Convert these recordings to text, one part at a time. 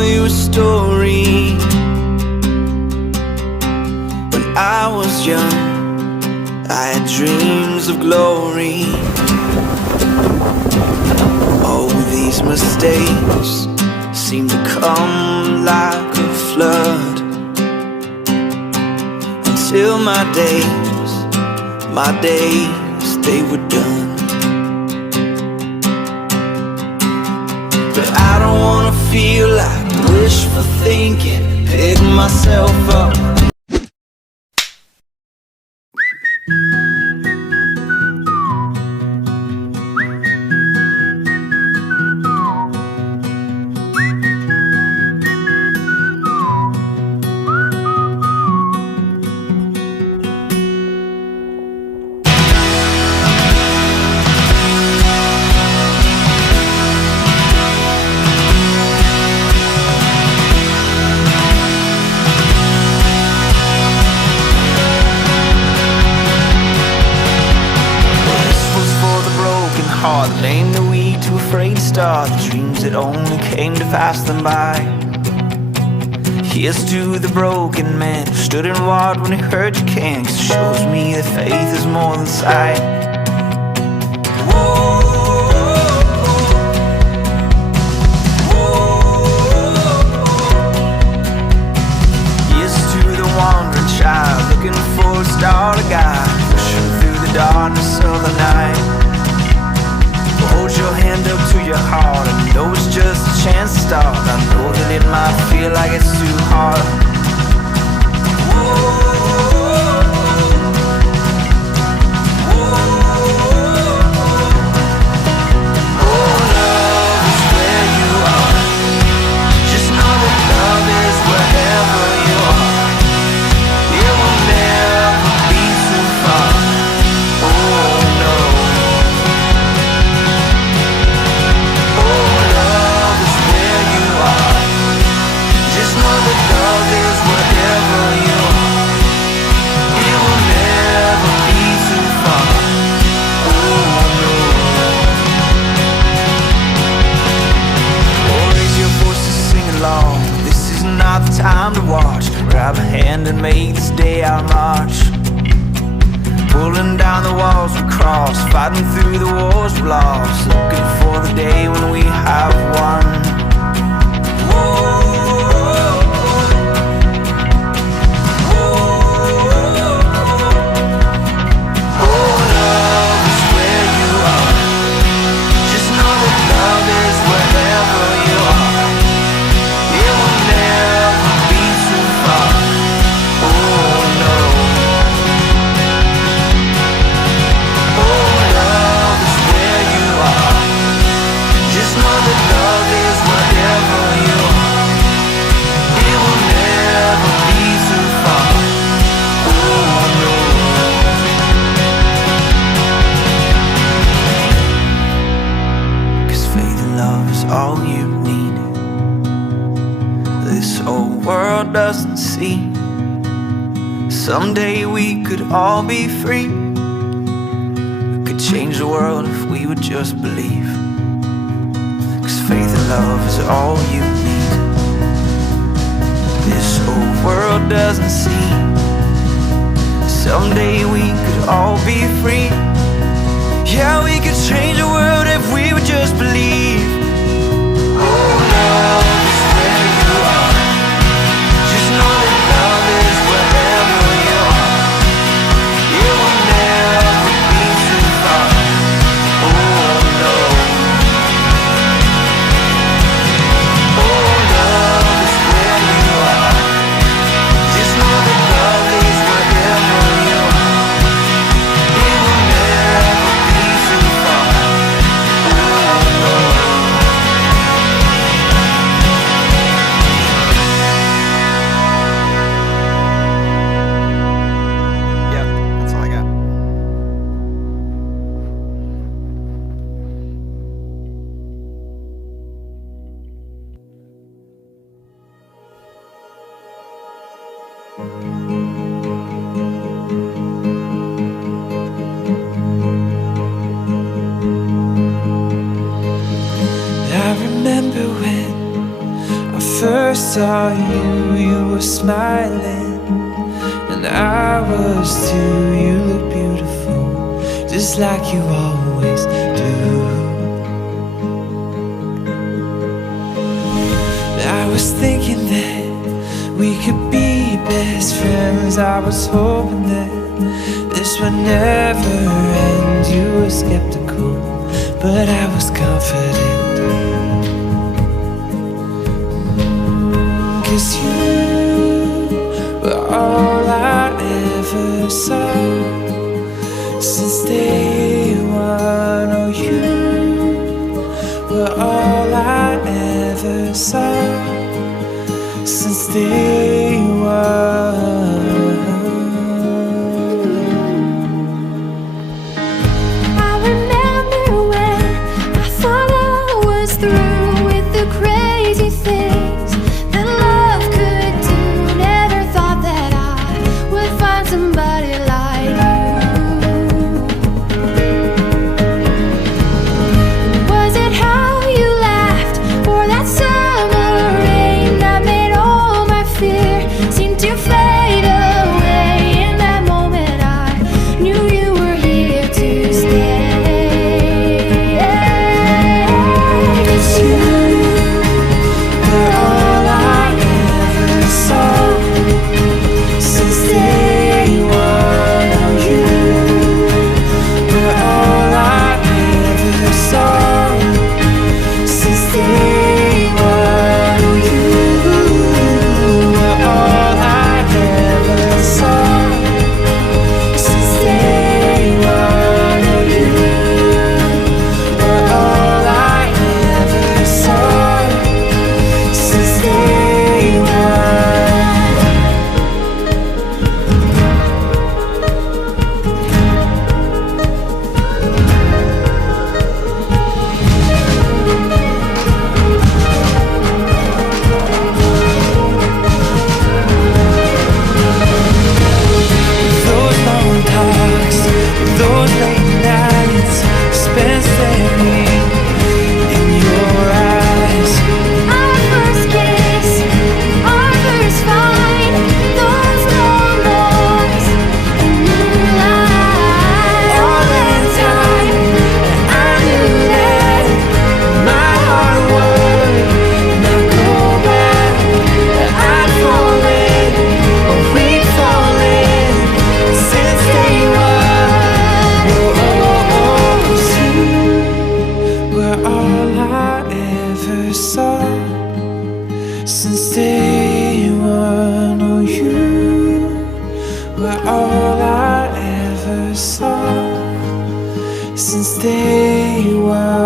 tell you a story. When I was young, I had dreams of glory. All these mistakes seem to come like a flood, until my days, they were done. But I don't wanna feel like wishful thinking, pick myself up. The lame, the weak, too afraid to start the dreams that only came to pass them by. Here's to the broken man who stood and walked when he heard you can, 'cause it shows me that faith is more than sight. Here's to the wandering child looking for a star to guide, pushing through the darkness of the night. Hold your hand up to your heart, I know it's just a chance to start. I know that it might feel like it's too hard. Time to watch, grab a hand and make this day our march. Pulling down the walls we cross, fighting through the wars we lost, looking for the day when we have won. All you need, this whole world doesn't see. Someday we could all be free. We could change the world if we would just believe. 'Cause faith and love is all you need. This whole world doesn't see. Someday we could all be free. Yeah, we could change the world if we would just believe. Oh, love is where you are. Just know that love is wherever you are. You will never be too far. Oh, no. Oh, love is where you are. Just know that love is wherever you are. You will never be too far. Oh, no. first saw you, you were smiling, and I was too. You look beautiful, just like you always do. I was thinking that we could be best friends. I was hoping that this would never end. You were skeptical, but I was confident. 'Cause you were all I ever saw since day one. Oh, you were all I ever saw since day one. I remember when I thought I was through with the crazy things that love could do. Never thought that I would find somebody like you. Was it how you laughed or that summer rain that made all my fear seem to fade away? In that moment I knew you were here to stay. 'Cause you Were all I ever saw since day one. Oh, you were all I ever saw since day one. Oh, you were all I ever saw since day one. Oh, you were all I ever saw since day one. Those long talks, those late nights spent staring in your eyes. our first kiss, our first fight, those long walks in moonlight. All that time, I knew that my heart would not go back. I'd fallen, or we'd fallen since day one. Oh, oh, oh, 'cause you were all I ever saw since day one. Oh, you were all I ever saw since day one.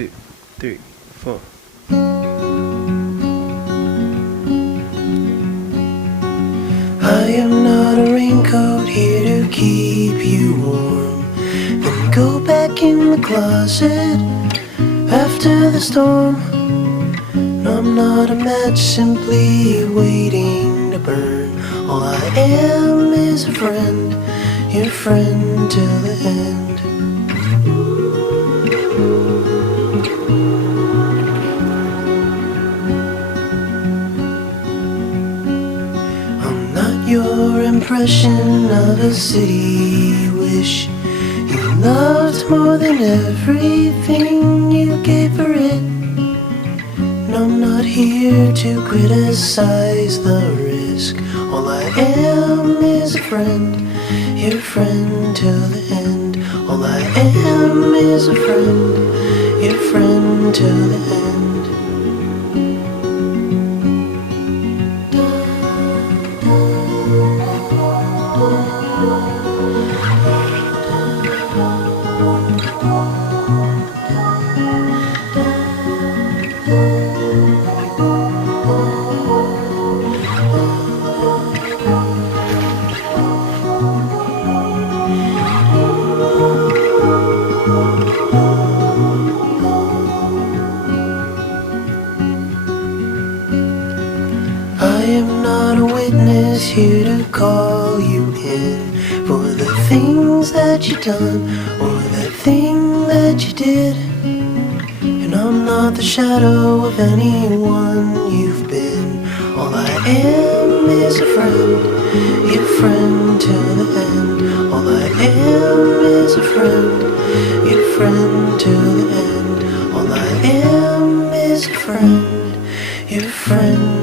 2, 3, 4. I am not a raincoat here to keep you warm. Then go back in the closet after the storm. No, I'm not a match simply waiting to burn. All I am is a friend, your friend till the end. Your impression of a city wish you loved more than everything you gave for it. And I'm not here to criticize the risk. All I am is a friend, your friend till the end. All I am is a friend, your friend till the end. I am not a witness here to call you in for the things that you done or the thing that you did. And I'm not the shadow of anyone you've been. All I am is a friend, your friend till the end. All I am is a friend, your friend till the end. All I am is a friend, your friend.